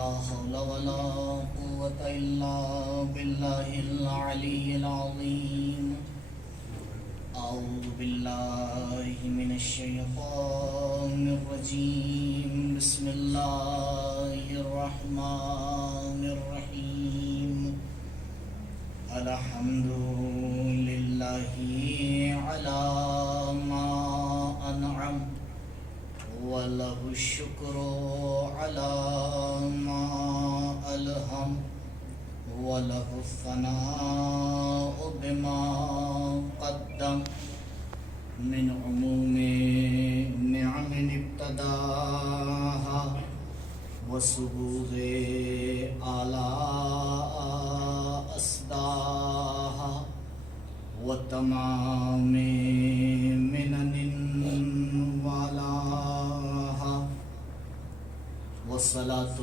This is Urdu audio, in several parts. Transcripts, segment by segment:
لا حول ولا قوة إلا بالله العلي العظيم أعوذ بالله من الشيطان الرجيم بسم الله الرحمن الرحيم الحمد لله على ما أنعم وله الشكر على ما ألهم وله الثناء بما قدم من عموم نعم ابتداها وسبوغ آلاء أسداها وتمام منن والاها والصلاة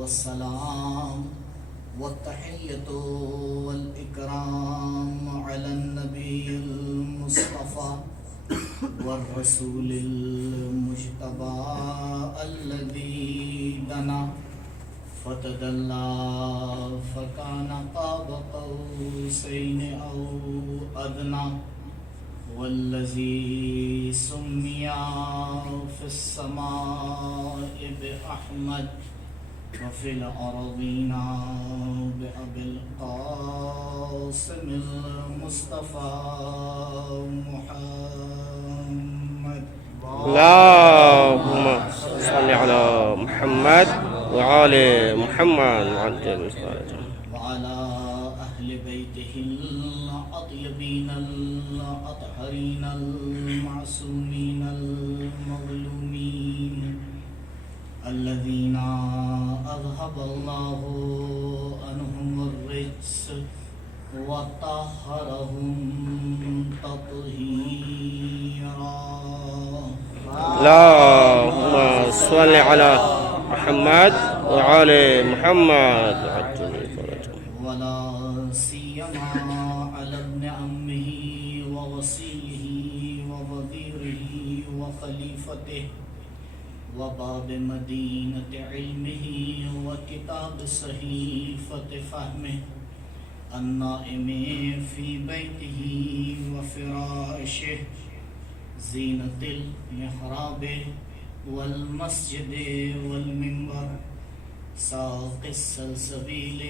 والسلام والتحية والإكرام على النبي المصطفى والرسول المجتبى الذي دنا فتدلى فكان قاب قوسين أو أدنى والذي سمي في السماء بأحمد وفي الأرضين بأبي القاسم المصطفى محمد اللهم صل على محمد وآل محمد وعلى أهل بيته الأطيبين الأطهرين المعصومين المظلومين الذين أذهب الله عنهم الرجس وطهرهم تطهيرا اللهم صل على محمد وآل محمد ولا سيما على ابن عمه ووصيه ووزيره وخليفته وباب مدينة علمه وكتاب صحيفة فهمه النائم في بيته وفراشه زينة المحراب والمسجد والمنبر ساق السلسبيل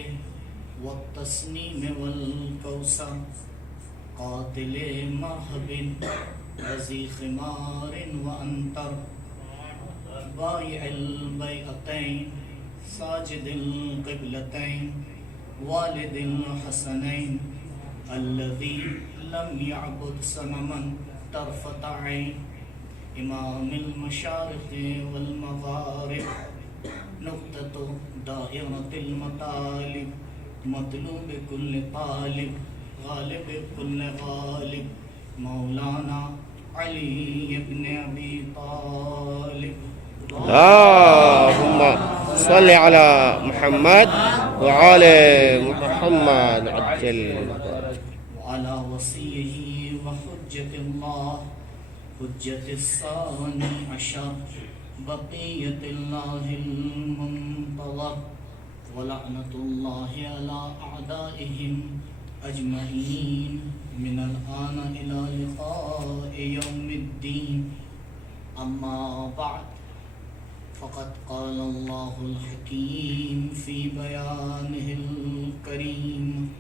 والتصنيم والكوثر قاتل مهب ذي خمار وأنتر بائع البيعتين ساجد القبلتين والد الحسنين الذي لم يعبد صنما طرفة عين إمام المشارق والمغارب نقطة دائرة المطالب مطلوب كل طالب غالب كل غالب مولانا علي بن أبي طالب اللهم صل على محمد وآل محمد عجل وعلى وصيه وحجة الله حجة الثاني عشر بقية الله المنتظر ولعنة الله على أعدائهم أجمعين من الآن إلى لقاء يوم الدين أما بعد فقد قال الله الحكيم في بيانه الكريم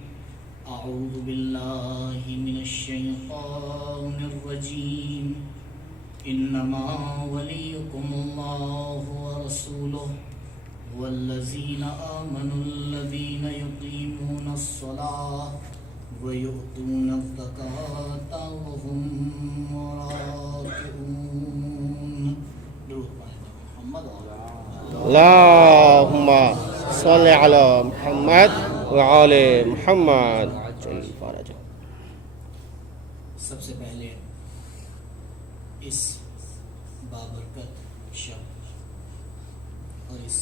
أعوذ بالله من الشيطان الرجيم إنما وليكم الله ورسوله والذين آمنوا الذين يقيمون الصلاة ويؤتون الزكاة وهم راكعون. اللهم صل على محمد وآل محمد عجل فرجه. سب سے پہلے اس بابرکت شب اور اس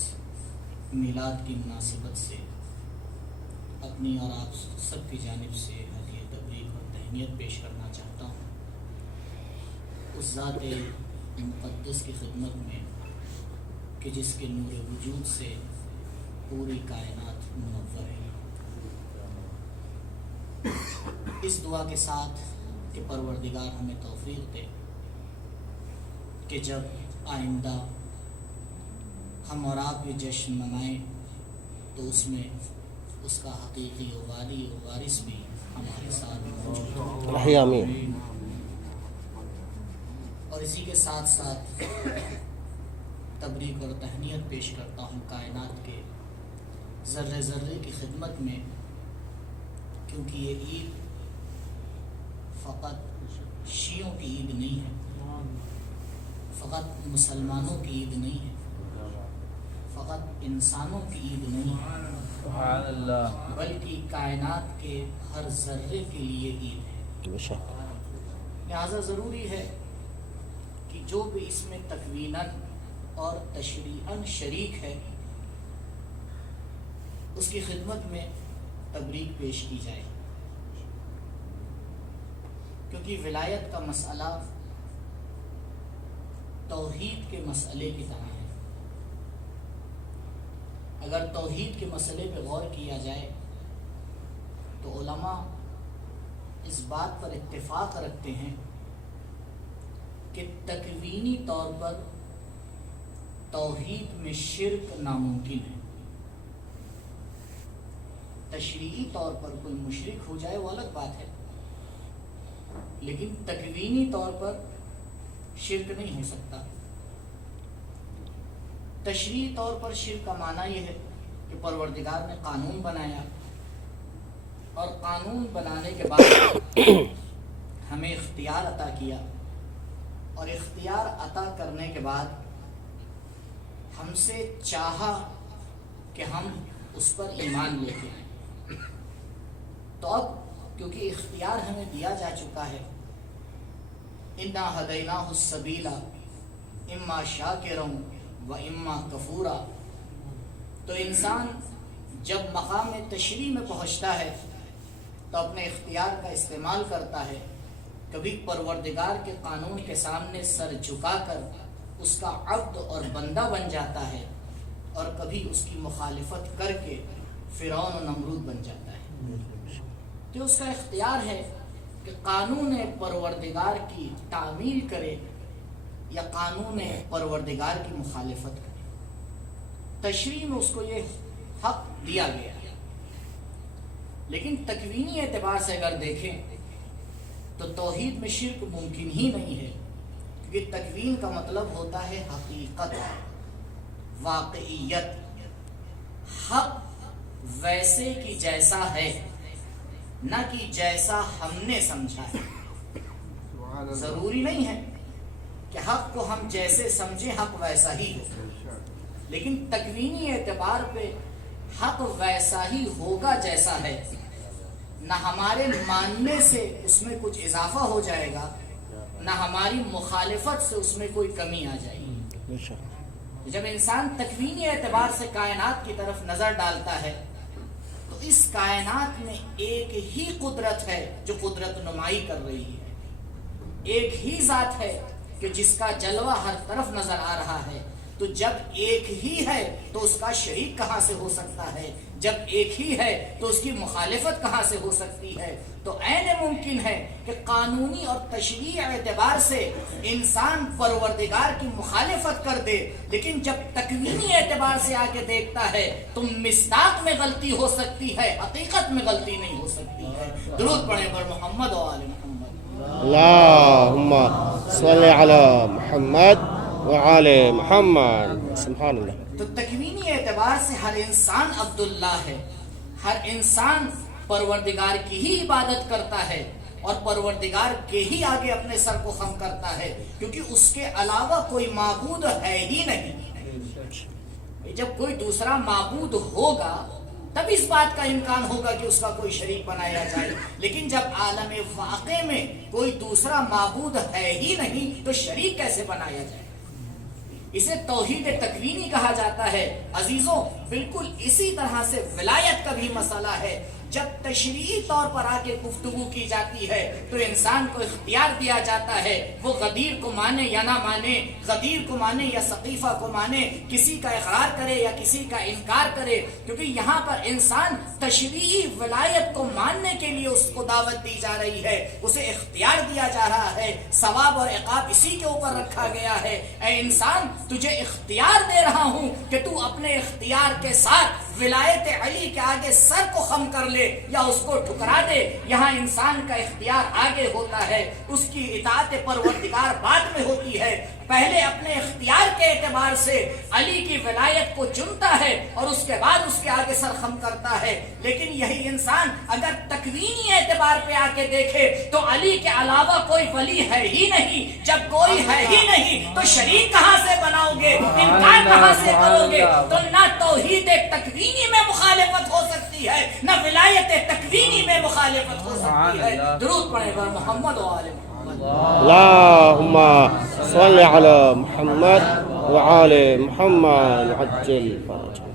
میلاد کی مناسبت سے اپنی اور آپ سب کی جانب سے ہدیہ تبریک اور تہنیت پیش کرنا چاہتا ہوں اس ذات مقدس کی خدمت میں کہ جس کے نور وجود سے پوری کائنات منور ہے۔ اس دعا کے ساتھ کہ پروردگار ہمیں توفیق دے کہ جب آئندہ ہم اور آپ یہ جشن منائیں تو اس میں اس کا حقیقی واری و وارث بھی ہمارے ساتھ موجود ہو۔ آمین۔ اور اسی کے ساتھ ساتھ تبریک اور تہنیت پیش کرتا ہوں کائنات کے ذرے ذرے کی خدمت میں، کیونکہ یہ عید فقط شیعوں کی عید نہیں ہے، فقط مسلمانوں کی عید نہیں ہے، فقط انسانوں کی عید نہیں ہے، بلکہ کائنات کے ہر ذرے کے لیے عید ہے۔ لہذا ضروری ہے کہ جو بھی اس میں تکویناً اور تشریعاً شریک ہے اس کی خدمت میں تبریک پیش کی جائے، کیونکہ ولایت کا مسئلہ توحید کے مسئلے کی طرح ہے۔ اگر توحید کے مسئلے پہ غور کیا جائے تو علماء اس بات پر اتفاق رکھتے ہیں کہ تکوینی طور پر توحید میں شرک ناممکن ہے۔ تشریعی طور پر کوئی مشرک ہو جائے وہ الگ بات ہے، لیکن تکوینی طور پر شرک نہیں ہو سکتا۔ تشریعی طور پر شرک کا معنی یہ ہے کہ پروردگار نے قانون بنایا اور قانون بنانے کے بعد ہمیں اختیار عطا کیا، اور اختیار عطا کرنے کے بعد ہم سے چاہا کہ ہم اس پر ایمان لے کے آئیں۔ تو اب کیونکہ اختیار ہمیں دیا جا چکا ہے، اِنَّا هَدَيْنَاهُ السَّبِيلَ اِمَّا شَاكِرًا وَإِمَّا كَفُورًا، تو انسان جب مقام تشریع میں پہنچتا ہے تو اپنے اختیار کا استعمال کرتا ہے، کبھی پروردگار کے قانون کے سامنے سر جھکا کر اس کا عبد اور بندہ بن جاتا ہے، اور کبھی اس کی مخالفت کر کے فرعون و نمرود بن جاتا ہے۔ تو اس کا اختیار ہے کہ قانون پروردگار کی تعمیل کرے یا قانون پروردگار کی مخالفت کرے۔ تشریع میں اس کو یہ حق دیا گیا ہے، لیکن تکوینی اعتبار سے اگر دیکھیں تو توحید میں شرک ممکن ہی نہیں ہے، کیونکہ تکوین کا مطلب ہوتا ہے حقیقت، واقعیت، حق ویسے کی جیسا ہے، نہ کہ جیسا ہم نے سمجھا ہے۔ ضروری نہیں ہے کہ حق کو ہم جیسے سمجھیں حق ویسا ہی ہو، لیکن تکوینی اعتبار پہ حق ویسا ہی ہوگا جیسا ہے، نہ ہمارے ماننے سے اس میں کچھ اضافہ ہو جائے گا، نہ ہماری مخالفت سے اس میں کوئی کمی آ جائے گی۔ جب انسان تکوینی اعتبار سے کائنات کی طرف نظر ڈالتا ہے تو اس کائنات میں ایک ہی قدرت ہے جو قدرت نمائی کر رہی ہے، ایک ہی ذات ہے کہ جس کا جلوہ ہر طرف نظر آ رہا ہے۔ تو جب ایک ہی ہے تو اس کا شریک کہاں سے ہو سکتا ہے؟ جب ایک ہی ہے تو اس کی مخالفت کہاں سے ہو سکتی ہے؟ تو عین ممکن ہے کہ قانونی اور تشریعی اعتبار سے انسان پروردگار کی مخالفت کر دے، لیکن جب تکوینی اعتبار سے آ کے دیکھتا ہے تو مصداق میں غلطی ہو سکتی ہے، حقیقت میں غلطی نہیں ہو سکتی ہے۔ درود پڑھیں پر محمد و آل محمد۔ اللہم صلی علی محمد وعلی محمد۔ سبحان اللہ۔ تو تکوینی اعتبار سے ہر انسان عبداللہ ہے، ہر انسان پروردگار کی ہی عبادت کرتا ہے اور پروردگار کے ہی آگے اپنے سر کو خم کرتا ہے، کیونکہ اس کے علاوہ کوئی معبود ہے ہی نہیں۔ جب کوئی دوسرا معبود ہوگا تب اس بات کا امکان ہوگا کہ اس کا کوئی شریک بنایا جائے، لیکن جب عالم واقع میں کوئی دوسرا معبود ہے ہی نہیں تو شریک کیسے بنایا جائے؟ اسے توحید تکوینی کہا جاتا ہے۔ عزیزوں، بالکل اسی طرح سے ولایت کا بھی مسئلہ ہے۔ جب تشریعی طور پر آ کے گفتگو کی جاتی ہے تو انسان کو اختیار دیا جاتا ہے وہ غدیر کو مانے یا نہ مانے، غدیر کو مانے یا ثقیفہ کو مانے، کسی کا اقرار کرے یا کسی کا انکار کرے، کیونکہ یہاں پر انسان تشریعی ولایت کو ماننے کے لیے اس کو دعوت دی جا رہی ہے، اسے اختیار دیا جا رہا ہے، ثواب اور عقاب اسی کے اوپر رکھا گیا ہے۔ اے انسان تجھے اختیار دے رہا ہوں کہ تو اپنے اختیار کے ساتھ ولایت علی کے آگے سر کو خم کر لے یا اس کو ٹھکرا دے۔ یہاں انسان کا اختیار آگے ہوتا ہے، اس کی اطاعت پروردگار بعد میں ہوتی ہے۔ پہلے اپنے اختیار کے اعتبار سے علی کی ولایت کو چنتا ہے اور اس کے بعد اس کے آگے سر خم کرتا ہے، لیکن یہی انسان اگر تکوینی اعتبار پہ آ کے دیکھے تو علی کے علاوہ کوئی ولی ہے ہی نہیں۔ جب کوئی ہے ہی نہیں تو شریک کہاں سے بناؤ گے، انکار کہاں سے کرو گے؟ تو نہ توحید تکوینی میں مخالفت ہو سکتی ہے، نہ ولایت تکوینی میں مخالفت ہو سکتی ہے۔ درود پڑھے گا محمد و آل محمد۔ اللهم صل على محمد وعلى محمد عجل فرجه۔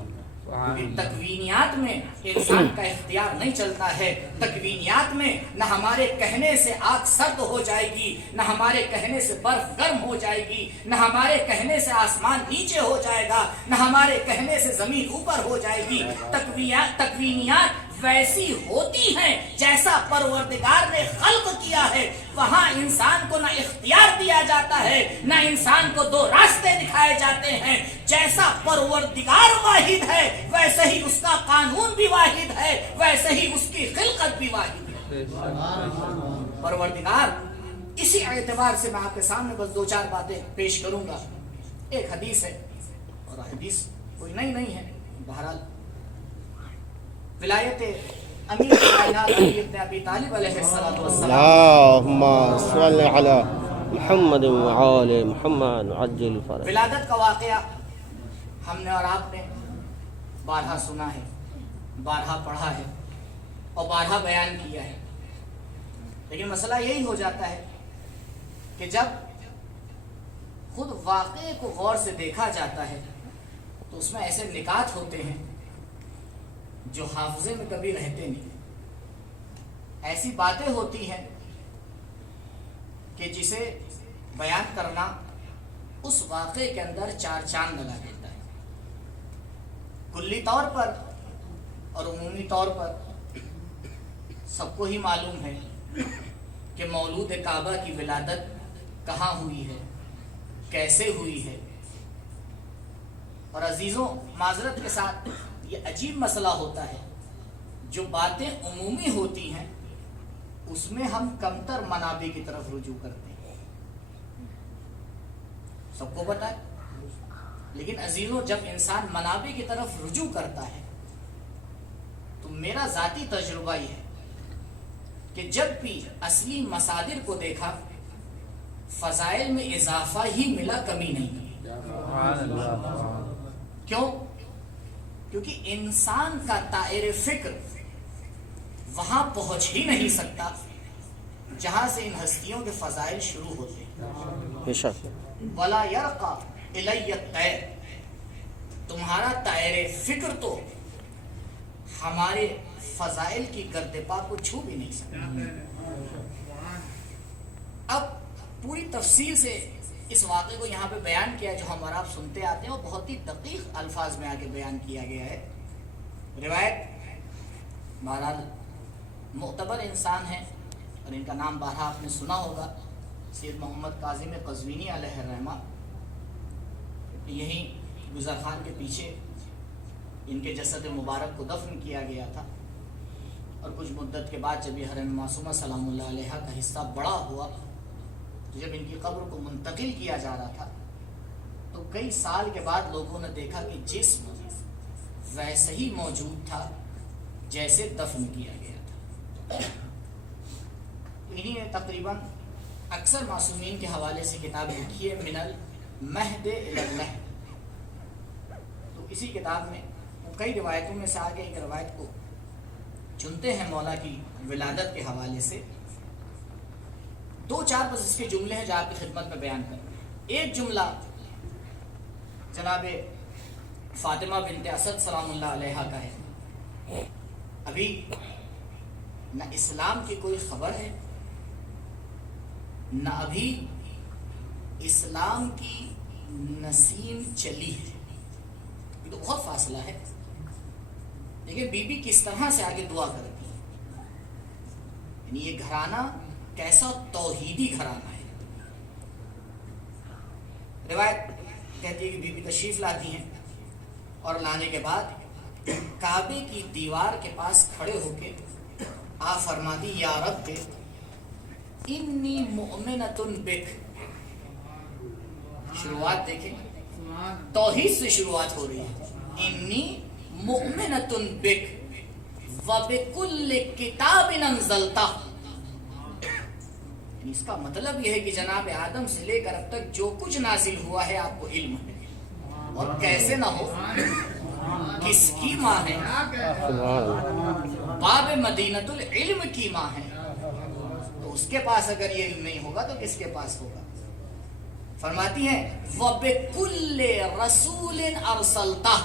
تکوینیات میں انسان کا اختیار نہیں چلتا ہے، تکوینیات میں نہ ہمارے کہنے سے آگ سرد ہو جائے گی، نہ ہمارے کہنے سے برف گرم ہو جائے گی، نہ ہمارے کہنے سے آسمان نیچے ہو جائے گا، نہ ہمارے کہنے سے زمین اوپر ہو جائے گی۔ تکوینیات ویسی ہوتی ہیں جیسا پروردگار نے خلق کیا ہے۔ وہاں انسان کو نہ اختیار دیا جاتا ہے، نہ انسان کو دو راستے دکھائے جاتے ہیں۔ جیسا پروردگار واحد ہے ویسے ہی اس کا قانون بھی واحد ہے، ویسے ہی اس کی خلقت بھی واحد ہے۔ پروردگار اسی اعتبار سے میں آپ کے سامنے بس دو چار باتیں پیش کروں گا۔ ایک حدیث ہے اور حدیث کوئی نئی نہیں ہے، بہرحال ولایت امیر کائنات علی ابن ابی طالب علیہ السلام اللهم صل على محمد وعلى محمد عجل فرجه۔ ولادت کا واقعہ ہم نے اور آپ نے بارہا سنا ہے، بارہا پڑھا ہے اور بارہا بیان کیا ہے، لیکن مسئلہ یہی ہو جاتا ہے کہ جب خود واقعے کو غور سے دیکھا جاتا ہے تو اس میں ایسے نکات ہوتے ہیں جو حافظے میں کبھی رہتے نہیں، ایسی باتیں ہوتی ہیں کہ جسے بیان کرنا اس واقعے کے اندر چار چاند لگا دیتا ہے۔ کلی طور پر اور عمومی طور پر سب کو ہی معلوم ہے کہ مولود کعبہ کی ولادت کہاں ہوئی ہے، کیسے ہوئی ہے، اور عزیزوں معذرت کے ساتھ یہ عجیب مسئلہ ہوتا ہے، جو باتیں عمومی ہوتی ہیں اس میں ہم کمتر منابع کی طرف رجوع کرتے ہیں، سب کو پتہ ہے، لیکن عزیزوں جب انسان منابع کی طرف رجوع کرتا ہے تو میرا ذاتی تجربہ یہ ہے کہ جب بھی اصلی مصادر کو دیکھا فضائل میں اضافہ ہی ملا، کمی نہیں۔ کیوں؟ کیونکہ انسان کا دائر فکر وہاں پہنچ ہی نہیں سکتا جہاں سے ان ہستیوں کے فضائل شروع ہوتے ہیں۔ وَلَا يَرْقَى إِلَيَّ الطَّيْرُ، تمہارا دائر فکر تو ہمارے فضائل کی گرد پا کو چھو بھی نہیں سکتا۔ اب پوری تفصیل سے اس واقعے کو یہاں پہ بیان کیا جو ہم اور آپ سنتے آتے ہیں، اور بہت ہی دقیق الفاظ میں آگے بیان کیا گیا ہے۔ روایت بہرحال معتبر انسان ہیں اور ان کا نام بارہا آپ نے سنا ہوگا، سید محمد کاظم قزوینی علیہ الرحمہ۔ یہیں گزر خان کے پیچھے ان کے جسد مبارک کو دفن کیا گیا تھا، اور کچھ مدت کے بعد جب یہ حرم معصومہ سلام اللہ علیہ کا حصہ بڑا ہوا تو جب ان کی قبر کو منتقل کیا جا رہا تھا تو کئی سال کے بعد لوگوں نے دیکھا کہ جسم ویسے ہی موجود تھا جیسے دفن کیا گیا تھا۔ انہی نے تقریباً اکثر معصومین کے حوالے سے کتاب لکھی ہے، من المہد الی اللحد۔ تو اسی کتاب میں وہ کئی روایتوں میں سے آگے ایک روایت کو چنتے ہیں مولا کی ولادت کے حوالے سے۔ دو چار بس اس کے جملے ہیں جو آپ کی خدمت میں بیان کریں۔ ایک جملہ جناب فاطمہ بنت اسد سلام اللہ علیہ کا ہے۔ ابھی نہ اسلام کی کوئی خبر ہے، نہ ابھی اسلام کی نسیم چلی ہے. یہ تو بہت فاصلہ ہے. دیکھیں بی بی کس طرح سے آگے دعا کرتی ہے. یعنی یہ گھرانہ کیسا توحیدی گھرانہ ہے. روایت کہتی ہے کہ بی بی تشریف لاتی ہیں اور لانے کے بعد کعبے کی دیوار کے پاس کھڑے ہو کے آپ فرماتی یا رب انی مؤمنۃ بک. شروعات دیکھیں توحید سے شروعات ہو رہی ہے. انی مؤمنۃ بک وبکل کتاب انزلتہ. اس کا مطلب یہ ہے کہ جناب آدم سے لے کر اب تک جو کچھ نازل ہوا ہے آپ کو علم ہے. اور کیسے نہ ہو، کس کی ماں ہے؟ باب مدینۃ العلم کی ماں ہے. تو اس کے پاس اگر یہ علم نہیں ہوگا تو کس کے پاس ہوگا؟ فرماتی ہیں وَبِكُلِّ رَسُولٍ أَرْسَلْتَهُ.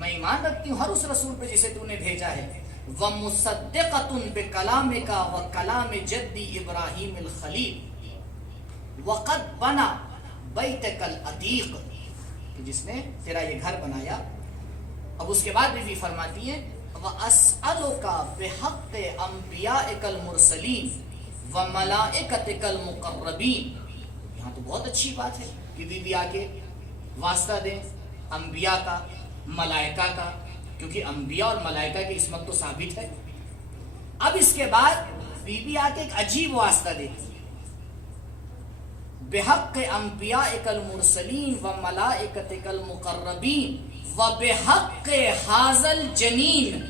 میں ایمان رکھتی ہوں ہر اس رسول پہ جسے تو نے بھیجا ہے. وَمُصَدِّقَةٌ بِكَلَامِكَ وَكَلَامِ جَدِّ إِبْرَاهِيمِ الْخَلِيلِ وَقَدْ بَنَا بَيْتَكَ الْعَتِيقَ. جس نے تیرا یہ گھر بنایا. اب اس کے بعد بھی فرماتی ہیں وَأَسْأَلُكَ بِحَقِّ أَنْبِيَائِكَ الْمُرْسَلِينَ وَمَلَائِكَتِكَ الْمُقَرَّبِينَ. یہاں تو بہت اچھی بات ہے کہ بی بی آ کے واسطہ دیں انبیاء کا، ملائکہ کا، کیونکہ انبیاء اور ملائکہ کی عصمت تو ثابت ہے. اب اس کے بعد بی بی آ کے ایک عجیب واسطہ دیتی ہے. بحق انبیائک المرسلین وملائکتک المقربین وبحق ھذا الجنین.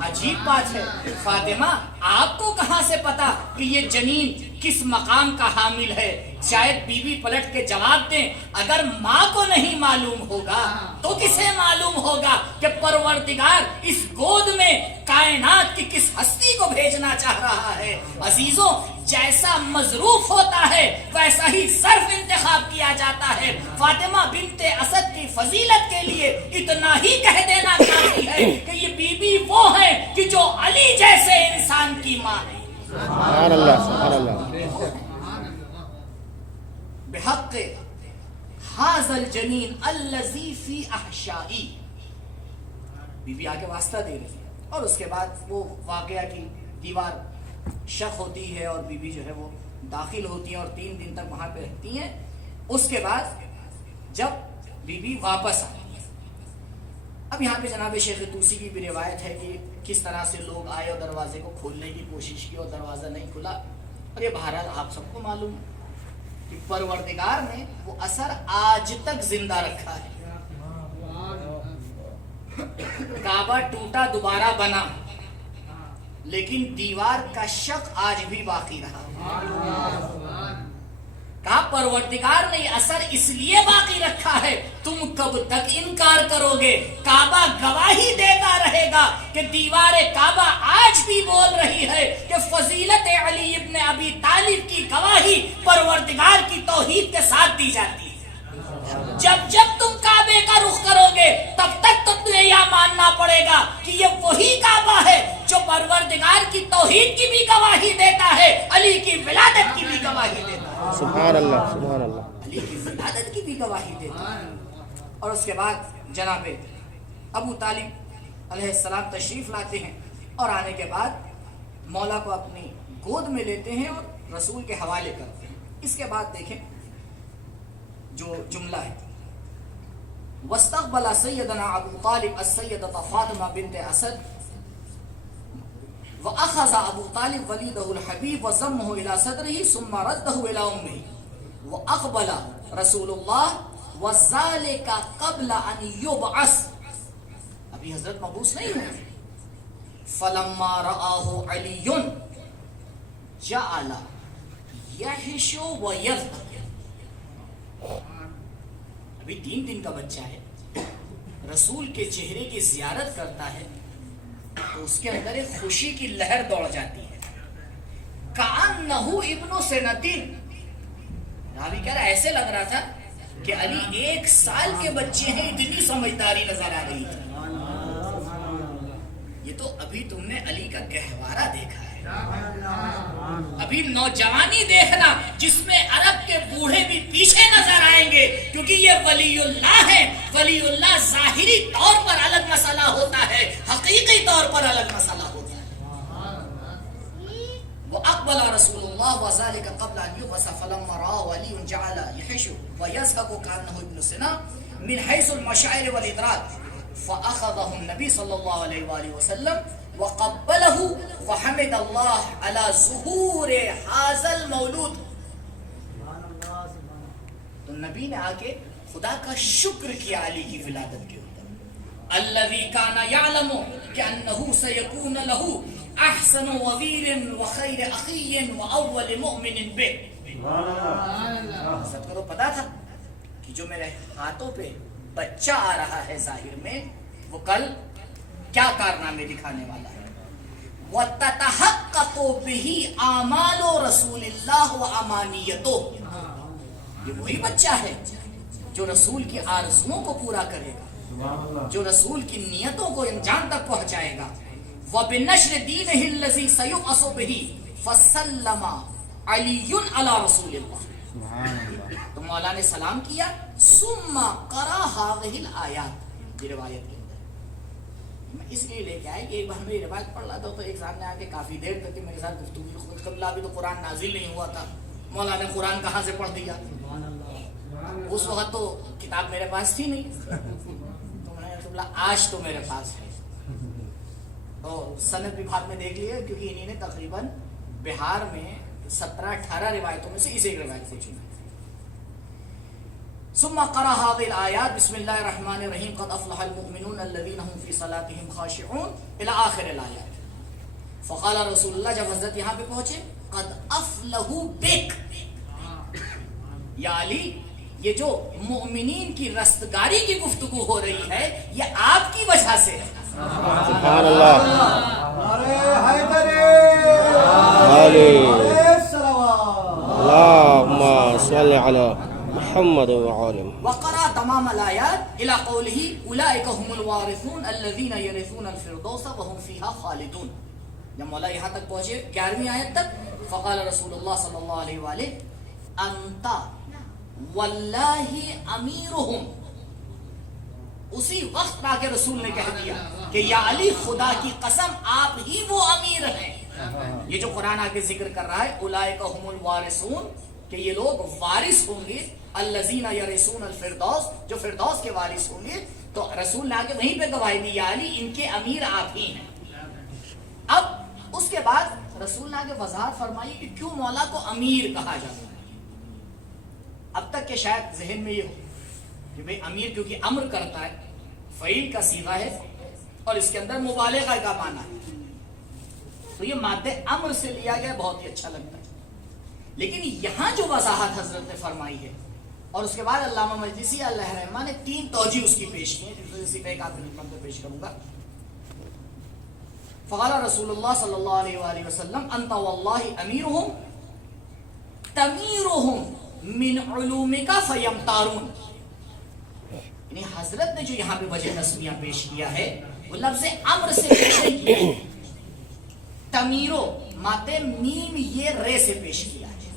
عجیب بات ہے. فاطمہ آپ کو کہاں سے پتا کہ یہ جنین کس مقام کا حامل ہے؟ شاید بی بی پلٹ کے جواب دیں اگر ماں کو نہیں معلوم ہوگا تو کسے معلوم ہوگا کہ پروردگار اس گود میں کائنات کی کس ہستی کو بھیجنا چاہ رہا ہے. عزیزوں جیسا مظروف ہوتا ہے ویسا ہی صرف انتخاب کیا جاتا ہے. فاطمہ بنت اسد کی فضیلت کے لیے اتنا ہی کہہ دینا کافی ہے کہ یہ بی بی وہ ہے کہ جو علی جیسے انسان کی ماں ہے. سبحان اللہ سبحان اللہ. بحق ھذا الجنین الذی فی احشائی. بی بی آگے واسطہ دے رہی ہے اور اس کے بعد وہ واقعہ کی دیوار شق ہوتی ہے اور بی بی جو ہے وہ داخل ہوتی ہیں اور 3 دن تک وہاں پہ رہتی ہیں. اس کے بعد جب بی بی واپس آئی، اب یہاں پہ جناب شیخ طوسی کی بھی روایت ہے کہ کس طرح سے لوگ آئے اور دروازے کو کھولنے کی کوشش کی اور دروازہ نہیں کھلا. اور یہ بہرحال آپ سب کو معلوم ہے کہ پروردگار نے وہ اثر آج تک زندہ رکھا ہے. کعبہ ٹوٹا دوبارہ بنا لیکن دیوار کا شق آج بھی باقی رہا. کہا پروردگار نے یہ اثر اس لیے باقی رکھا ہے تم کب تک انکار کرو گے؟ کعبہ گواہی دیتا رہے گا کہ دیوار کعبہ آج بھی بول رہی ہے کہ فضیلت علی ابن ابی طالب کی گواہی پروردگار کی توحید کے ساتھ دی جاتی ہے. جب تم کعبے کا رخ کرو گے تب تک تمہیں یہ ماننا پڑے گا کہ یہ وہی کعبہ ہے جو پروردگار کی توحید کی بھی گواہی دیتا ہے، علی کی ولادت کی بھی گواہی دیتا ہے. سبحان اللہ سبحان اللہ. علی کی ولادت کی بھی گواہی دیتا ہے. اور اس کے بعد جناب ابو طالب علیہ السلام تشریف لاتے ہیں اور آنے کے بعد مولا کو اپنی گود میں لیتے ہیں اور رسول کے حوالے کرتے ہیں. اس کے بعد دیکھیں جو جملہ ہے واستقبل سیدنا ابو طالب السیدۃ فاطمہ بنت اسد واخذ ابو طالب وليده الحبيب وضمه الى صدره ثم رده الى امه واقبل رسول الله وذلك قبل ان يبعث. ابھی حضرت مبعوث نہیں ہوئے. فلما رآه علي جعل يحش ويذبح. ابھی 3 دن کا بچہ ہے، رسول کے چہرے کی زیارت کرتا ہے تو اس کے اندر ایک خوشی کی لہر دوڑ جاتی ہے. کأنہ ابن سنتین. راوی کہہ رہا ایسے لگ رہا تھا کہ علی 1 سال کے بچے ہیں، اتنی سمجھداری نظر آ رہی تھی. یہ تو ابھی تم نے علی کا گہوارہ دیکھا ہے، ابھی نوجوانی دیکھنا جس میں عرب کے بوڑھے بھی پیچھے نظر آئیں گے، کیونکہ یہ ولی اللہ ہے۔ ولی اللہ ظاہری طور پر الگ مسئلہ ہوتا ہے، حقیقی طور پر الگ مسئلہ ہوتا ہے۔ وَأَقْبَلَ رَسُولُ اللَّهِ وَذَلِكَ قَبْلَ أَنْ يُبْعَثَ فَلَمَّا رَأَى عَلِيٌّ جَعَلَ يَحِشُ وَيَزْهَقُ كَأَنَّهُ ابْنُ سِنَا من حيث المشاعر والإدراك فأخذه النبي صلى الله عليه وآله وسلم وقبله وحمد الله على ظهور هذا المولود۔ تو نبی نے آ کے خدا کا شکر کیا علی کی ولادت کے اوپر، الذي كان يعلم كأنه سيكون له احسن وزیر وخیر اخی واول مؤمن به۔ سب کو پتا تھا کہ جو میرے ہاتھوں پہ بچہ آ رہا ہے ظاہر میں، وہ کل کیا کارنامے دکھانے والا ہے۔ وَتَتَحَقَّقُ بِهِ آمَالُ رَسُولِ اللَّهِ وَأَمَانِيَّتُهُ۔ یہ وہی بچہ ہے جو رسول کی آرزوؤں کو پورا کرے گا، جو رسول کی نیتوں کو انجام تک پہنچائے گا۔ وَبِنَشْرِ دِينِهِ الَّذِي سَيُبْعَثُ بِهِ فَسَلَّمَ عَلِيٌّ عَلَى رَسُولِ اللَّهِ۔ تو مولا نے سلام کیا، ثم قرأ هذه الآیات، یہ روایت کے اندر میں اس لیے لے کے آئے کہ ایک بار میں روایت پڑھ رہا تھا تو ایک سامنے آ کے کافی دیر تک میرے ساتھ گفتگو، خود قبلہ بھی تو قرآن نازل نہیں ہوا تھا، مولا نے قرآن کہاں سے پڑھ دیا؟ اس وقت تو کتاب میرے پاس تھی نہیں، تو میں نے بولا آج تو میرے پاس ہے۔ تو سند بھی بعد میں دیکھ لیا، کیونکہ انہی نے تقریباً بہار میں 17-18 روایتوں میں سے اس ایک روایت کو چنا۔ ثم قرأ هذه الآيات بسم الله الرحمن الرحيم قد أفلح المؤمنون الذين هم في صلاتهم خاشعون إلى آخر الآيات۔ فقال رسول اللہ، جب حضرت یہاں پہ پہنچے، قد أفلحوا بك، یا علی یہ جو مؤمنین کی رستگاری کی گفتگو ہو رہی ہے یہ آپ کی وجہ سے ہے۔ سبحان اللہ، اللہم صل علی محمد وعلی محمد۔ وقرأ تمام الآیات إلى قوله أولئك هم الوارثون الذين يرثون الفردوس وهم فيها خالدون۔ جب مولا یہاں تک پہنچے 11ویں آیت تک، فقال رسول اللہ صلی اللہ علیہ وآلہ انت واللہ امیرہم۔ اسی وقت آ کے رسول نے کہہ دیا کہ یا علی خدا کی قسم آپ ہی وہ امیر ہیں۔ یہ جو قرآن آگے ذکر کر رہا ہے اولئک هم الوارثون، کہ یہ لوگ وارث ہوں گے، الذین یرثون الفردوس، جو فردوس کے وارث ہوں گے۔ تو رسول نے آگے وہیں پہ گواہی دی یا علی ان کے امیر آپ ہی ہیں۔ اب اس کے بعد رسول نے آگے وضاحت فرمائی کہ کیوں مولا کو امیر کہا جاتا ہے۔ اب تک کہ شاید ذہن میں یہ ہو کہ بھئی امیر کیونکہ امر کرتا ہے، فعیل کا صیغہ ہے اور اس کے اندر مبالغہ کا معنی ہے، تو یہ مادہ امر سے لیا گیا، بہت ہی اچھا لگتا ہے۔ لیکن یہاں جو وضاحت حضرت نے فرمائی ہے، اور اس کے بعد علامہ مجلسی اللہ رحمہ نے 3 توجیہ اس کی پیش کی ہیں، جس میں سے ایک آدھ خدمت میں پیش کروں گا۔ فقال رسول اللہ صلی اللہ علیہ وآلہ وسلم انت واللہ امیرہم تمیرہم من علومک فیمتارون۔ یعنی حضرت نے جو یہاں پہ وجہ نسبیہ پیش کیا ہے وہ لفظ امر سے پیش نہیں کیا، تمیرو ماتے میم یہ رے سے پیش کیا ہے،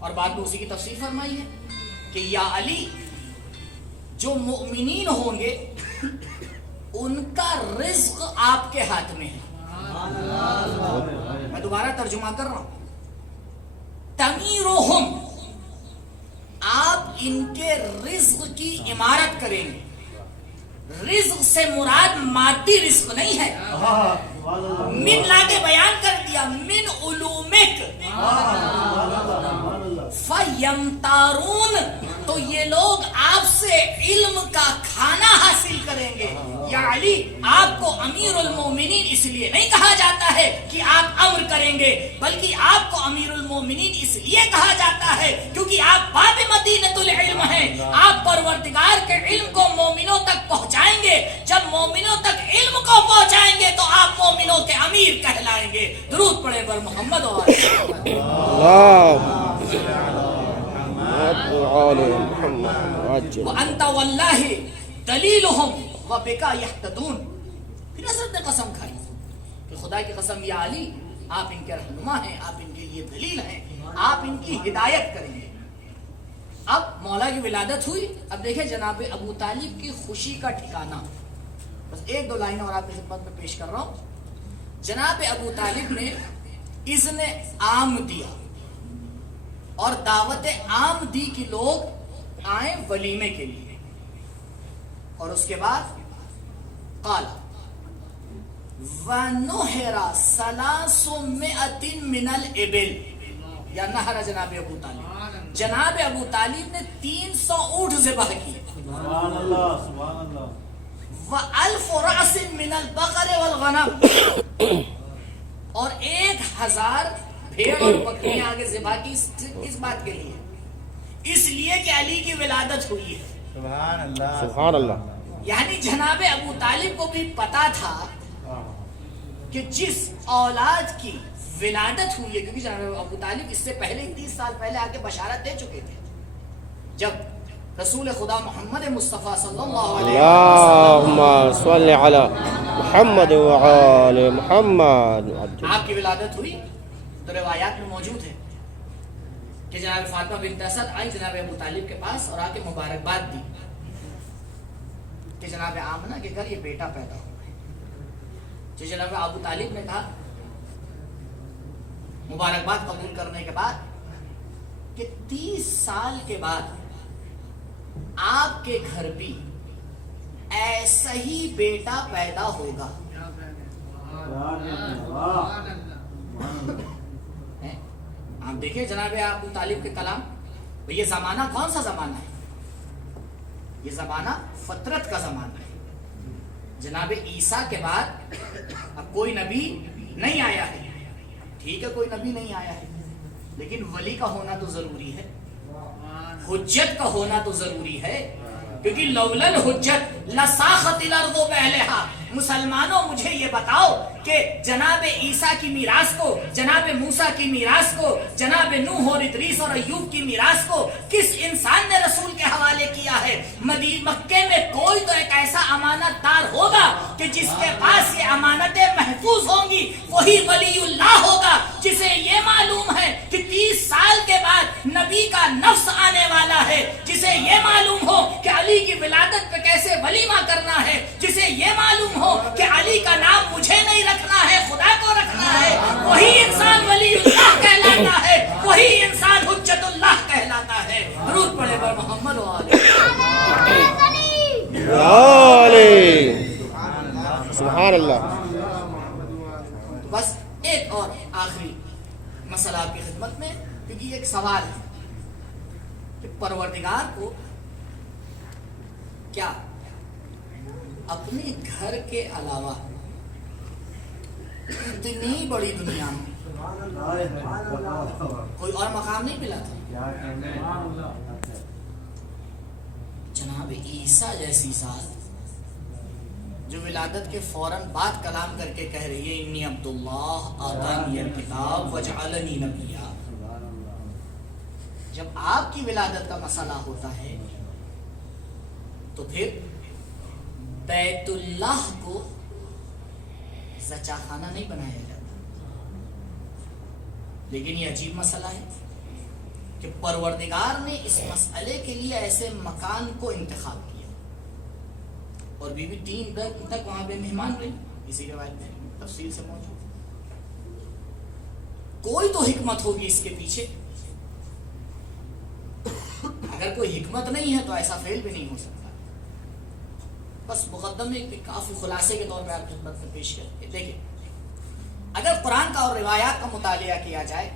اور بعد میں اسی کی تفسیر فرمائی ہے کہ یا علی جو مؤمنین ہوں گے ان کا رزق آپ کے ہاتھ میں ہے۔ میں دوبارہ ترجمہ کر رہا ہوں، تمیرہم، آپ ان کے رزق کی عمارت کریں گے۔ رزق سے مراد مادی رزق نہیں ہے، من لا کے بیان کر دیا، من علومک فیمتارون، تو یہ لوگ آپ سے علم کا کھانا حاصل کریں گے۔ یا علی آپ کو امیر المومنین اس لیے نہیں کہا جاتا ہے کہ آپ امر کریں گے، بلکہ آپ کو امیر المومنین اس لیے کہا جاتا ہے کیونکہ آپ باب مدینۃ العلم ہیں، آپ پروردگار کے علم کو مومنوں تک پہنچائیں گے۔ جب مومنوں تک علم کو پہنچائیں گے تو آپ مومنوں کے امیر کہلائیں گے۔ درود پڑھے پر محمد و آلہ محمد۔ وانت واللہ دلیلہم وبک یہتدون۔ پھر حضرت نے قسم کھائی کہ خدا کی قسم یا علی آپ ان کے رہنما ہیں، آپ ان کے لیے دلیل ہیں، آپ ان کی ہدایت کریں گے۔ اب مولا کی ولادت ہوئی، اب دیکھیں جناب ابو طالب کی خوشی کا ٹھکانہ، بس ایک دو لائن اور آپ کی خدمت میں پیش کر رہا ہوں۔ جناب ابو طالب نے اذن عام دیا اور دعوت عام دی کہ لوگ آئیں ولیمے کے لیے، اور اس کے بعد قال وَنُحِرَ 300 من الْإِبِلِ، یا نہر جناب ابو طالب، جناب ابو طالب نے 300 اونٹ ذبح کیے، سبحان اللہ سبحان اللہ، وَأَلْفُ رَأْسٍ مِّنَ الْبَقَرِ وَالْغَنَمِ، اور 1000 بھیڑ اور بکریاں آگے ذبح کی، اس بات کے لیے، اس لیے کہ علی کی ولادت ہوئی ہے۔ سبحان اللہ سبحان اللہ۔ یعنی جناب ابو طالب کو بھی پتا تھا کہ جس اولاد کی ولادت ہوئی ہے، کیونکہ جناب ابو طالب اس سے پہلے 30 سال پہلے آ کے بشارت دے چکے تھے، جب رسول خدا محمد مصطفیٰ صلی اللہ علیہ اللہم وسلم صلی علی محمد وعلی محمد۔ آپ کی ولادت ہوئی تو روایات میں موجود ہے کہ جناب فاطمہ بنت اسد آئی جناب ابو طالب کے پاس اور آ کے مبارکباد دی کہ جناب آمنہ کے گھر یہ بیٹا پیدا ہوا ہے۔ جو جناب ابو طالب نے کہا مبارکباد قبول کرنے کے بعد کہ 30 سال کے بعد آپ کے گھر بھی ایسا ہی بیٹا پیدا ہوگا۔ آپ دیکھیں جناب ابو طالب کے کلام، یہ زمانہ کون سا زمانہ ہے؟ یہ زمانہ فطرت کا زمانہ ہے۔ جناب عیسیٰ کے بعد اب کوئی نبی نہیں آیا ہے، ٹھیک ہے کوئی نبی نہیں آیا ہے، لیکن ولی کا ہونا تو ضروری ہے، حجت کا ہونا تو ضروری ہے، کیونکہ لولا الحجت لساخت الارض باہلہا۔ مسلمانوں مجھے یہ بتاؤ کہ جناب عیسیٰ کی میراث کو، جناب موسیٰ کی میراث کو، جناب نوح اور ادریس اور ایوب کی میراث کو کس انسان نے رسول کے حوالے کیا ہے؟ مکے میں کوئی تو ایک ایسا امانت دار ہوگا کہ جس کے پاس یہ امانتیں محفوظ ہوں گی، وہی ولی اللہ ہوگا، جسے یہ معلوم ہے کہ 30 سال کے بعد نبی کا نفس آنے والا ہے، جسے یہ معلوم ہو کہ علی کی ولادت پہ کیسے ولیمہ کرنا ہے، جسے یہ معلوم ہو کہ علی کا نام مجھے نہیں رکھنا ہے، خدا کو رکھنا ہے، وہی انسان ولی اللہ کہلاتا ہے، وہی انسان حجت اللہ کہلاتا ہے۔ درود پڑھے بر محمد و آلہ سبحان اللہ۔ بس ایک اور آخری مسئلہ آپ کی خدمت میں، کیونکہ یہ ایک سوال ہے کہ پروردگار کو کیا اپنے گھر کے علاوہ اتنی بڑی دنیا میں کوئی اور مقام نہیں ملا تھا؟ جناب عیسیٰ جیسی ذات جو ولادت کے فوراً بعد کلام کر کے کہہ رہی ہے انی عبداللہ آتانی الکتاب وجعلنی نبیا، جب آپ کی ولادت کا مسئلہ ہوتا ہے تو پھر بیت اللہ کو زچہ خانہ نہیں بنایا جاتا۔ لیکن یہ عجیب مسئلہ ہے کہ پروردگار نے اس مسئلے کے لیے ایسے مکان کو انتخاب کیا، اور بی بی 3 دن تک وہاں پہ مہمان رہی، اسی روایت میں تفصیل سے موجود۔ کوئی تو حکمت ہوگی اس کے پیچھے، اگر کوئی حکمت نہیں ہے تو ایسا فعل بھی نہیں ہو سکتا۔ بس مقدمے کے کافی خلاصے کے طور پہ آپ خدمت میں پیش کرتے ہیں۔ دیکھیں، اگر قرآن کا اور روایات کا مطالعہ کیا جائے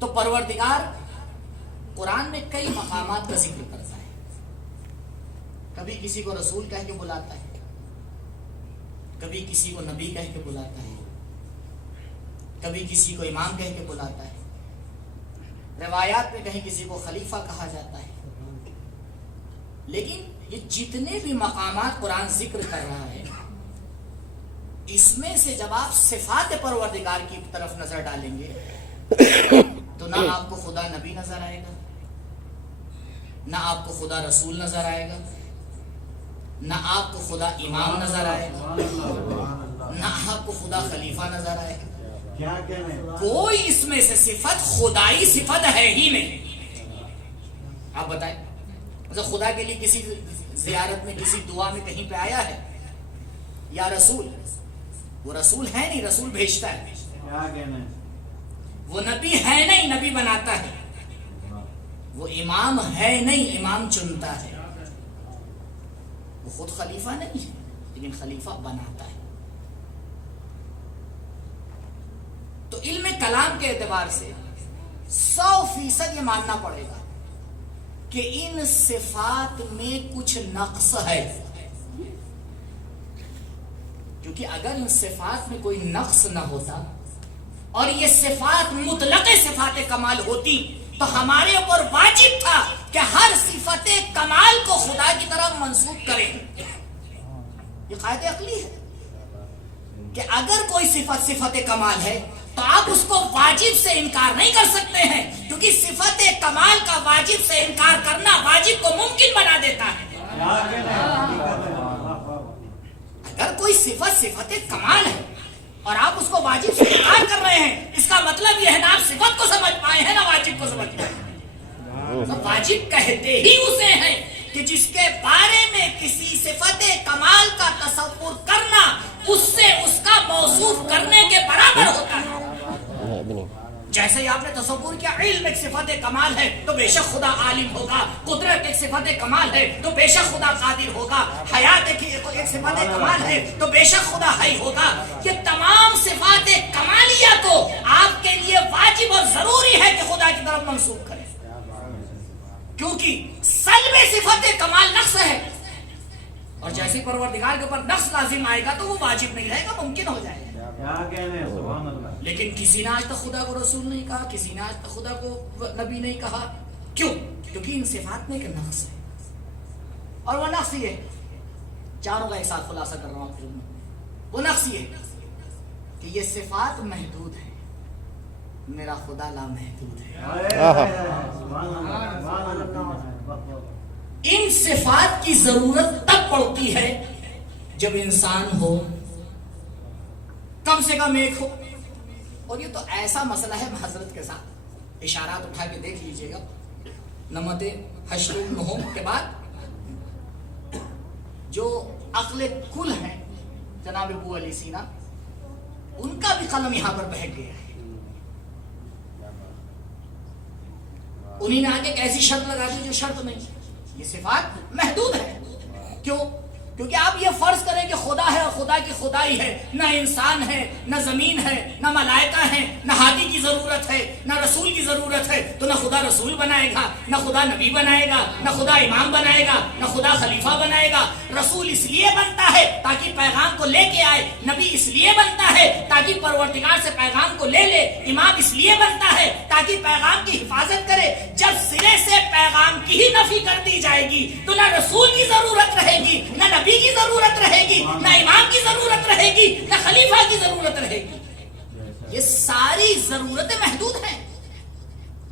تو پروردگار قرآن میں کئی مقامات کا ذکر کرتا ہے۔ کبھی کسی کو رسول کہہ کے بلاتا ہے، کبھی کسی کو نبی کہہ کے بلاتا ہے، کبھی کسی کو امام کہہ کے بلاتا ہے، روایات میں کہیں کسی کو خلیفہ کہا جاتا ہے۔ لیکن یہ جتنے بھی مقامات قرآن ذکر کر رہا ہے، اس میں سے جب آپ صفات پروردگار کی طرف نظر ڈالیں گے تو نہ آپ کو خدا نبی نظر آئے گا، نہ آپ کو خدا رسول نظر آئے گا، نہ آپ کو خدا امام نظر آئے گا، نہ آپ کو خدا خلیفہ نظر آئے گا. کیا کہنے کوئی اس میں سے صفت خدائی صفت ہے ہی نہیں. آپ بتائیں مثلا خدا کے لیے کسی زیارت میں کسی دعا میں کہیں پہ آیا ہے یا رسول؟ وہ رسول ہے نہیں، رسول بھیجتا ہے. کیا کہنے وہ نبی ہے نہیں، نبی بناتا ہے. وہ امام ہے نہیں، امام چنتا ہے. وہ خود خلیفہ نہیں ہے لیکن خلیفہ بناتا ہے. تو علم کلام کے اعتبار سے 100% یہ ماننا پڑے گا کہ ان صفات میں کچھ نقص ہے. کیونکہ اگر ان صفات میں کوئی نقص نہ ہوتا اور یہ صفات مطلق صفات کمال ہوتی تو ہمارے اوپر واجب تھا کہ ہر صفت کمال کو خدا کی طرف منسوب کریں. یہ قاعدہ عقلی ہے کہ اگر کوئی صفت کمال ہے تو آپ اس کو واجب سے انکار نہیں کر سکتے ہیں، کیونکہ صفت کمال کا واجب سے انکار کرنا واجب کو ممکن بنا دیتا ہے. کیا کہنے اگر کوئی صفت کمال ہے اور آپ اس کو واجب سے انکار کر رہے ہیں، اس کا مطلب یہ ہے نہ آپ صفت کو سمجھ پائے ہیں نہ واجب کو سمجھ پائے ہیں. تو واجب کہتے ہی اسے ہیں کہ جس کے بارے میں کسی صفت کمال کا تصور کرنا اس سے اس کا موصوف کرنے کے برابر ہوتا ہے. جیسے ہی آپ نے تصور کیا علم ایک صفت کمال ہے تو بے شک خدا عالم ہوگا، قدرت ایک صفت کمال ہے تو بے شک خدا قادر ہوگا، حیات ایک صفت کمال ہے تو بے شک خدا حی ہوگا. یہ تمام صفات کمالیہ کو آپ کے لیے واجب اور ضروری ہے کہ خدا کی طرف منسوب کریں، کیونکہ سلب صفت کمال نقص ہے. اور جیسے پروردگار کے اوپر نقص لازم آئے گا تو وہ واجب نہیں رہے گا، ممکن ہو جائے گا. کیا کہنے سبحان اللہ. لیکن کسی نے آج تک خدا کو رسول نہیں کہا، کسی نے آج تک خدا کو نبی نہیں کہا. کیوں؟ کیونکہ ان صفات میں ایک نقص ہے. اور وہ نقص یہ ہے، چاروں کا ایک ساتھ خلاصہ کر رہا ہوں آپ کے علم. وہ نقص یہ ہے کہ یہ صفات محدود ہے، میرا خدا لامحدود ہے. سبحان اللہ سبحان اللہ. ان صفات کی ضرورت تب پڑتی ہے جب انسان ہو، کم سے کم ایک ہو. اور یہ تو ایسا مسئلہ ہے، حضرت کے ساتھ اشارات اٹھا کے دیکھ لیجئے گا. نمت حشر النحوم کے بعد جو عقل کل ہیں جناب ابو علی سینا، ان کا بھی قلم یہاں پر بہک گیا ہے. انہی نے آگے ایک ایسی شرط لگا دی جو شرط نہیں. یہ صفات محدود ہے. کیوں؟ کیونکہ آپ یہ فرض کریں کہ خدا ہے اور خدا کی خدائی ہے، نہ انسان ہے، نہ زمین ہے، نہ ملائکہ ہیں، نہ ہادی کی ضرورت ہے، نہ رسول کی ضرورت ہے، تو نہ خدا رسول بنائے گا، نہ خدا نبی بنائے گا، نہ خدا امام بنائے گا، نہ خدا خلیفہ بنائے گا. رسول اس لیے بنتا ہے تاکہ پیغام کو لے کے آئے، نبی اس لیے بنتا ہے تاکہ پروردگار سے پیغام کو لے لے، امام اس لیے بنتا ہے تاکہ پیغام کی حفاظت کرے. جب سرے سے پیغام کی ہی نفی کر دی جائے گی تو نہ رسول کی ضرورت رہے گی، نہ نبی کی ضرورت رہے گی، نہ امام کی ضرورت رہے گی، نہ خلیفہ کی ضرورت رہے گی. یہ ساری ضرورتیں محدود ہیں.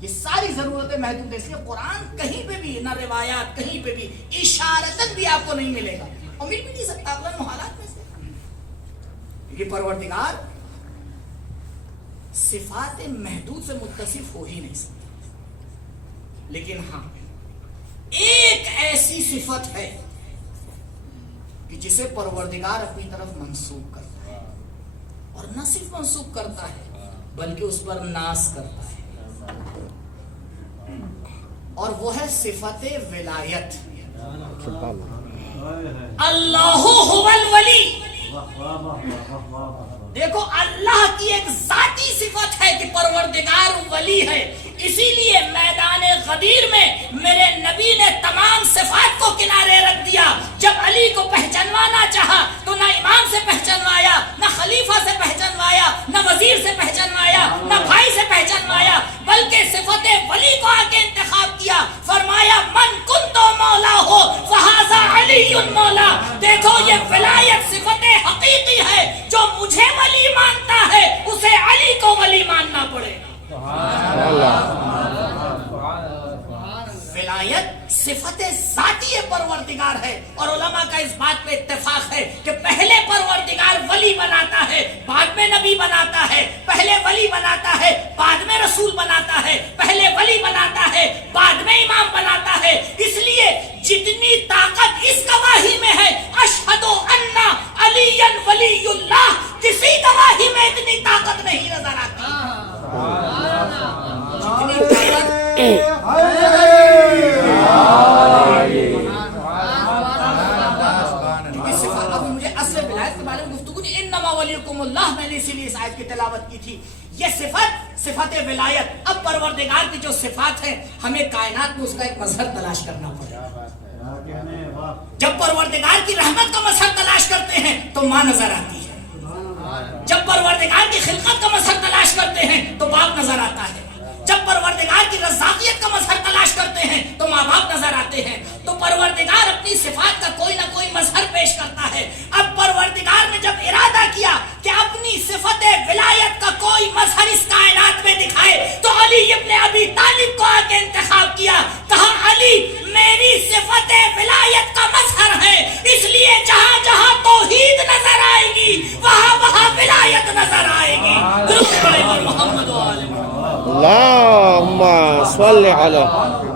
یہ ساری ضرورتیں محدود ہیں. اس لیے قرآن کہیں پہ بھی، نہ روایات کہیں پہ بھی اشارتن بھی آپ کو نہیں ملے گا، اور مل بھی نہیں سکتا اپنے محالات میں سے. کیونکہ پروردگار صفات محدود سے متصف ہو ہی نہیں سکتا. لیکن ہاں ایک ایسی صفت ہے کہ جسے پروردگار اپنی طرف منسوب کرتا ہے، اور نہ صرف منسوب کرتا ہے بلکہ اس پر ناز کرتا ہے، اور وہ ہے صفت ولایت. اللہ هو الولی. دیکھو اللہ کی ایک ذاتی صفت ہے کہ پروردگار ولی ہے. اسی لیے میدان غدیر میں میرے نبی نے تمام صفات کو کنارے رکھ دیا. جب علی کو پہچانوانا چاہا تو نہ امام سے پہچانوایا، نہ خلیفہ سے پہچانوایا، نہ وزیر سے پہچانوایا، نہ بھائی سے پہچانوایا، بلکہ صفت ولی کو آ کے انتخاب کیا. فرمایا من کنتو مولا ہو فہذا علی مولا. دیکھو یہ ولایت صفت حقیقی ہے. جو مجھے ولی مانتا ہے اسے علی کو ولی ماننا پڑے گا. ولایت صفت ذاتی پروردگار ہے، اور علماء کا اس بات پہ اتفاق ہے کہ پہلے پروردگار ولی بناتا ہے بعد میں نبی بناتا ہے، پہلے ولی بناتا ہے بعد میں رسول بناتا ہے، پہلے ولی بناتا ہے بعد میں امام بناتا ہے۔ اس لیے جتنی طاقت اس گواہی میں ہے اشہد ان علی ولی اللہ، کسی گواہی میں اتنی طاقت نہیں نظر آتی۔ جتنی طاقت اب مجھے اصل ولایت کے بارے میں گفتگو نہیں، انما ولیکم اللہ، میں نے اسی لیے اس آیت کی تلاوت کی تھی۔ یہ صفت ولایت، اب پروردگار کی جو صفات ہیں ہمیں کائنات میں اس کا ایک مظہر تلاش کرنا پڑے گا۔ جب پروردگار کی رحمت کا مظہر تلاش کرتے ہیں تو ماں نظر آتی ہے، جب پروردگار کی خلقت کا مظہر تلاش کرتے ہیں تو باپ نظر آتا ہے، جب پروردگار کی رزاقیت کا مظہر تلاش کرتے ہیں تو ماں باپ نظر آتے ہیں۔ تو پروردگار اپنی صفات کا کوئی نہ کوئی مظہر پیش کرتا ہے۔ اب پروردگار نے جب ارادہ کیا کہ اپنی صفت ولایت کا کوئی مظہر اس کائنات میں دکھائے تو علی ابن ابی طالب کو آگے انتخاب کیا، کہا علی میری صفت ولایت کا مظہر ہے، اس لیے جہاں جہاں توحید نظر آئے گی وہاں وہاں ولایت نظر آئے گی۔ محمد اللہم صلی علی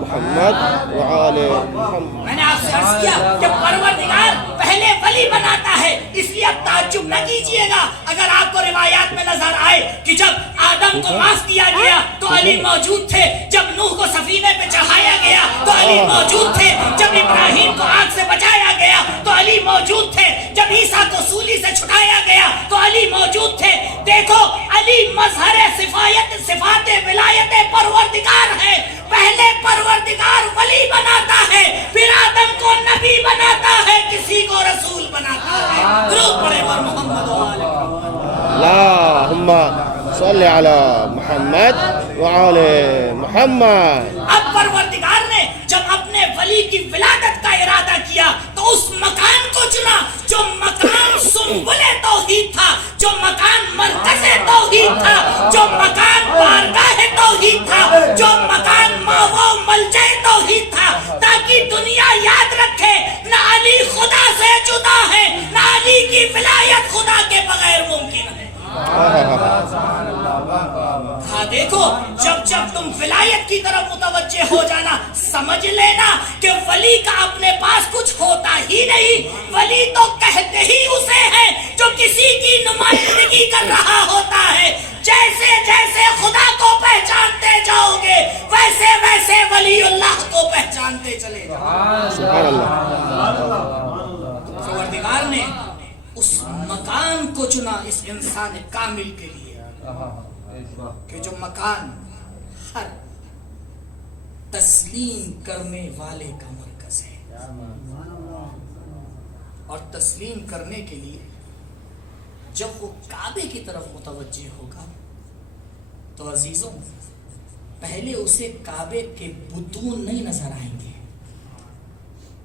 محمد وعلی محمد۔ میں نے آپ سے عرض کیا کہ پروردگار پہلے ولی بناتا ہے، اس لیے اب تعجب نہ کیجئے گا اگر آپ کو روایات میں نظر آئے کہ جب آدم کو معاف کیا گیا تو علی موجود تھے، جب نوح کو سفینے پہ چڑھایا گیا تو علی موجود تھے، جب ابراہیم کو آگ سے بچایا گیا تو علی موجود تھے، جب عیسیٰ کو سولی سے چھٹایا گیا تو علی موجود تھے۔ دیکھو علی مظہر صفات ولایت پروردگار ہے۔ پہلے پروردگار ولی بناتا ہے، پھر آدم کو نبی بناتا ہے، کسی کو رسول بناتا ہے۔ درود پڑھے پر محمد و آل محمد۔ اللہم صلی علی محمد وعلی محمد۔ اب پروردگار نے جب اپنے ولی کی ولادت کا ارادہ کیا تو اس مکان کو چنا جو مکان سنبل توحید تھا، جو مکان مرکز توحید تھا، جو مکان بارگاہ توحید تھا، جو مکان ماوا ملجأ توحید تھا، تاکہ دنیا یاد رکھے نہ علی خدا سے جدا ہے، نہ علی کی ولایت خدا کے بغیر ممکن ہے۔ ہاں دیکھو جب جب تم ولایت کی طرف متوجہ ہو جانا سمجھ لینا کہ ولی کا اپنے پاس کچھ ہوتا ہی نہیں، ولی تو کہتے ہی اسے ہے جو کسی کی نمائندگی کر رہا ہوتا ہے۔ جیسے جیسے خدا کو پہچانتے جاؤ گے ویسے ویسے ولی اللہ کو پہچانتے چلے جاؤ۔ سبحان اللہ۔ پروردگار نے اس مکان کو چنا اس انسان کامل کے لیے کہ جو مکان ہر تسلیم کرنے والے کا مرکز ہے، اور تسلیم کرنے کے لیے جب وہ کعبے کی طرف متوجہ ہوگا تو عزیزوں پہلے اسے کعبے کے بتون نہیں نظر آئیں گے،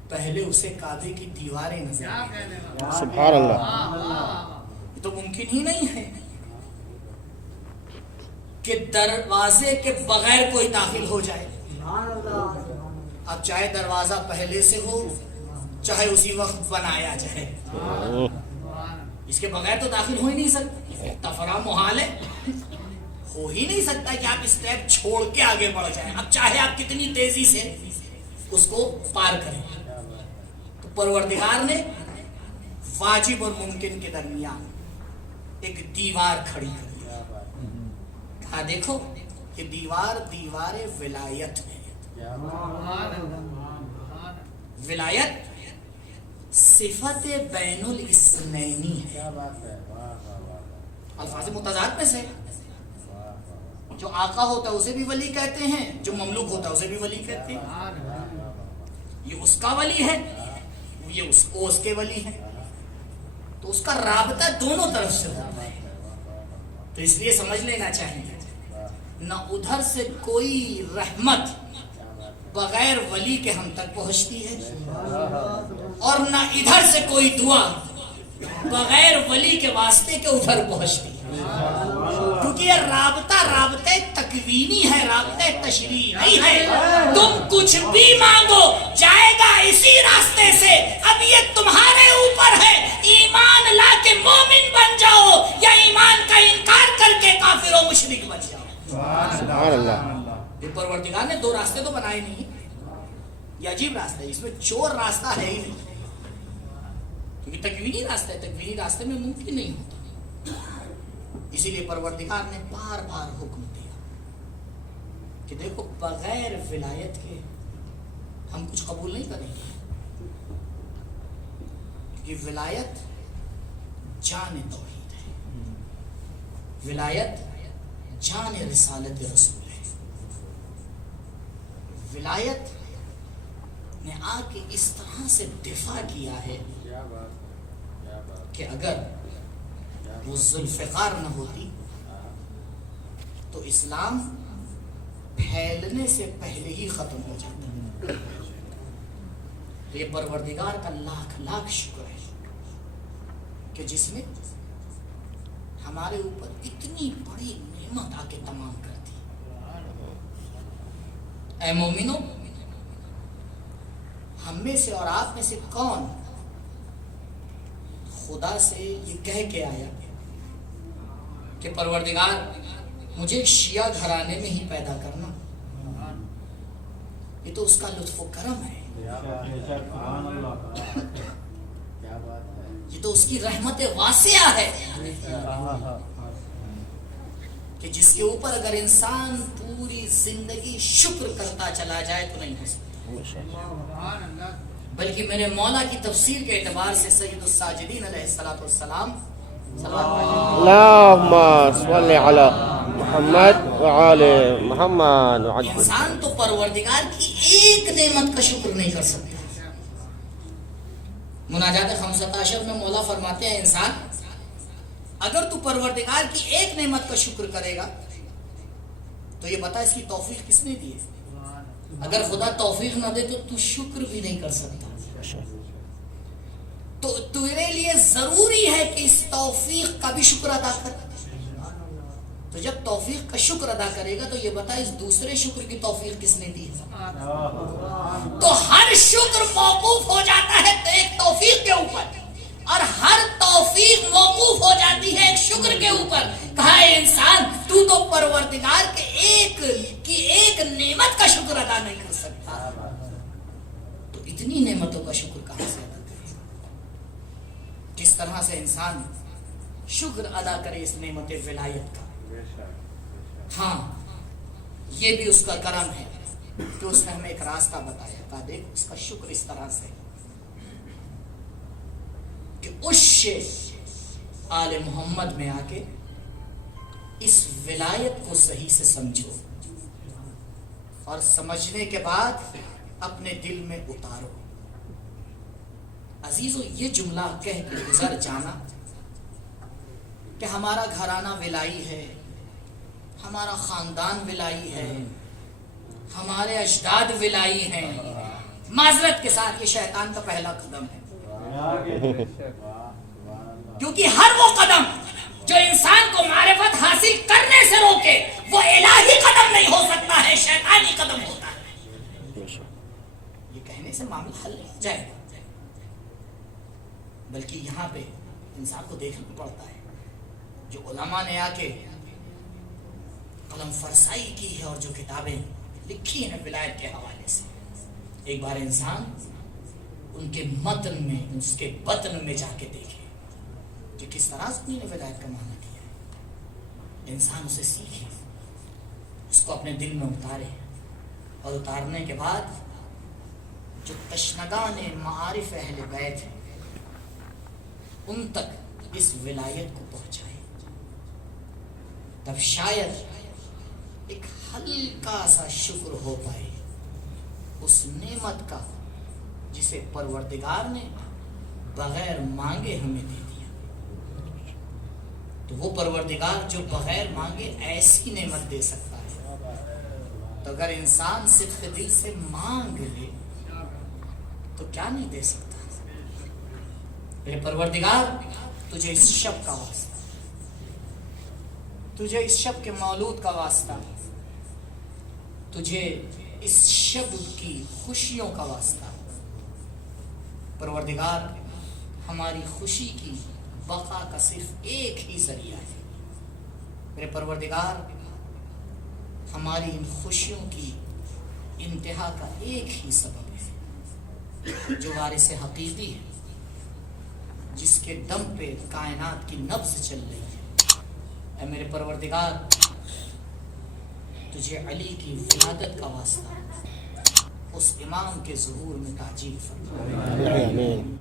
پہلے اسے کعبے کی دیواریں نظر آئیں گے۔ سبحان اللہ۔ یہ تو ممکن ہی نہیں ہے کہ دروازے کے بغیر کوئی داخل ہو جائے۔ اب چاہے دروازہ پہلے سے ہو چاہے اسی وقت بنایا جائے، اس کے بغیر تو داخل ہو ہی نہیں سکتا، تفرع محال ہے، ہو ہی نہیں سکتا کہ آپ اسٹیپ چھوڑ کے آگے بڑھ جائیں، اب چاہے آپ کتنی تیزی سے اس کو پار کریں۔ تو پروردگار نے واجب اور ممکن کے درمیان ایک دیوار کھڑی کر دیا۔ کہا دیکھو کہ دیوار ولایت ہے۔ ولایت صفت بین الاسنینی ہے، الفاظ متضاد میں سے جو آقا ہوتا ہے اسے بھی ولی کہتے ہیں، جو مملوک ہوتا ہے اسے بھی ولی کہتے ہیں۔ یہ اس کا ولی ہے، یہ اس کے ولی ہے، تو اس کا رابطہ دونوں طرف سے ہوتا ہے۔ تو اس لیے سمجھ لینا چاہیے نہ ادھر سے کوئی رحمت بغیر ولی کے ہم تک پہنچتی ہے، اور نہ ادھر سے کوئی دعا بغیر ولی کے واسطے کے ادھر پہنچتی ہے، کیونکہ کہ یہ رابطہ رابطہ تکوینی ہے، رابطہ تشریعی نہیں ہے۔ تم کچھ بھی مانگو جائے گا اسی راستے سے۔ اب یہ تمہارے اوپر ہے، ایمان لا کے مومن بن جاؤ یا ایمان کا انکار کر کے کافر و مشرک بن جاؤ۔ سبحان اللہ۔ یہ پروردگار نے دو راستے تو بنائے نہیں، یہ عجیب راستہ ہے، اس میں چور راستہ ہے ہی نہیں، کیونکہ تکوینی راستہ ہے، تکوینی راستے میں ممکن نہیں ہوتا۔ اسی لیے پروردگار نے بار بار حکم دیا کہ دیکھو بغیر ولایت کے ہم کچھ قبول نہیں کریں گے، کیونکہ ولایت جان توحید ہے، ولایت جان رسالت رسول ہے۔ ولایت نے آ کے اس طرح سے دفاع کیا ہے کہ اگر وہ ذوالفقار نہ ہوتی تو اسلام پھیلنے سے پہلے ہی ختم ہو جاتا۔ یہ پروردگار کا لاکھ لاکھ شکر ہے کہ جس نے ہمارے اوپر اتنی بڑی نعمت آ کے تمام کر دی۔ اے مومنو، ہم میں سے اور آپ میں سے کون خدا سے یہ کہہ کے آیا کہ پروردگار مجھے ایک شیعہ گھرانے میں ہی پیدا کرنا؟ یہ تو اس کا لطف و کرم ہے، یہ تو اس کی رحمت واسعہ ہے کہ جس کے اوپر اگر انسان پوری زندگی شکر کرتا چلا جائے تو نہیں ہو سکتا۔ بلکہ میرے مولا کی تفسیر کے اعتبار سے سید الساجدین علیہ السلام اللہم صلی علی محمد وعلی محمد وعلی۔ انسان تو پروردگار کی ایک نعمت کا شکر نہیں کر سکتا۔ مناجات 15 میں مولا فرماتے ہیں انسان اگر تو پروردگار کی ایک نعمت کا شکر کرے گا تو یہ بتا اس کی توفیق کس نے دی ہے؟ اگر خدا توفیق نہ دے تو شکر بھی نہیں کر سکتا۔ تو تیرے لیے ضروری ہے کہ اس توفیق کا بھی شکر ادا کر۔ تو جب توفیق کا شکر ادا کرے گا تو یہ بتا اس دوسرے شکر کی توفیق کس نے دی ہے؟ تو ہر شکر موقوف ہو جاتا ہے ایک توفیق کے اوپر، اور ہر توفیق موقوف ہو جاتی ہے ایک شکر کے اوپر۔ کہا ہے انسان تو پروردگار کے ایک نعمت کا شکر ادا نہیں کر سکتا، تو اتنی نعمتوں کا شکر کہاں سے ادا کرے؟ کس طرح سے انسان شکر ادا کرے اس نعمت ولایت کا؟ ہاں یہ بھی اس کا کرم ہے کہ اس نے ہمیں ایک راستہ بتایا تھا۔ دیکھ اس کا شکر اس طرح سے کہ اس آل محمد میں آ کے اس ولایت کو صحیح سے سمجھو اور سمجھنے کے بعد اپنے دل میں اتارو۔ عزیزو یہ جملہ کہہ کے گزر جانا کہ ہمارا گھرانہ ولائی ہے، ہمارا خاندان ولائی ہے، ہمارے اجداد ولائی ہیں، معذرت کے ساتھ یہ شیطان کا پہلا قدم ہے۔ کیونکہ ہر وہ قدم جو انسان کو معرفت حاصل کرنے سے روکے وہ الہی قدم نہیں ہو سکتا ہے، شیطانی قدم ہوتا ہے۔ یہ کہنے سے معاملہ حل نہیں ہو جائے گا، بلکہ یہاں پہ انسان کو دیکھنا پڑتا ہے جو علماء نے آ کے قلم فرسائی کی ہے اور جو کتابیں لکھی ہیں ولایت کے حوالے سے۔ ایک بار انسان ان کے متن میں، اس کے بطن میں جا کے دیکھے کہ کس طرح سے انہوں نے ولایت کا معنی دیا ہے۔ انسان اسے سیکھے، اس کو اپنے دل میں اتارے، اور اتارنے کے بعد جو تشنگان معارف اہل بیت ہیں ان تک اس ولایت کو پہنچائے، تب شاید ایک ہلکا سا شکر ہو پائے اس نعمت کا جسے پروردگار نے بغیر مانگے ہمیں دے دیا۔ تو وہ پروردگار جو بغیر مانگے ایسی نعمت دے سکتا ہے، تو اگر انسان صدق دل سے مانگ لے تو کیا نہیں دے سکتا؟ میرے پروردگار تجھے اس شب کا واسطہ، تجھے اس شب کے مولود کا واسطہ، تجھے اس شب کی خوشیوں کا واسطہ۔ پروردگار، ہماری خوشی کی بقا کا صرف ایک ہی ذریعہ ہے۔ میرے پروردگار، ہماری ان خوشیوں کی انتہا کا ایک ہی سبب ہے جو وارث حقیقی ہے، جس کے دم پہ کائنات کی نبض چل رہی ہے۔ اے میرے پروردگار، تجھے علی کی ولادت کا واسطہ، اس امام کے ظہور میں تعجیل فرما۔ آمین۔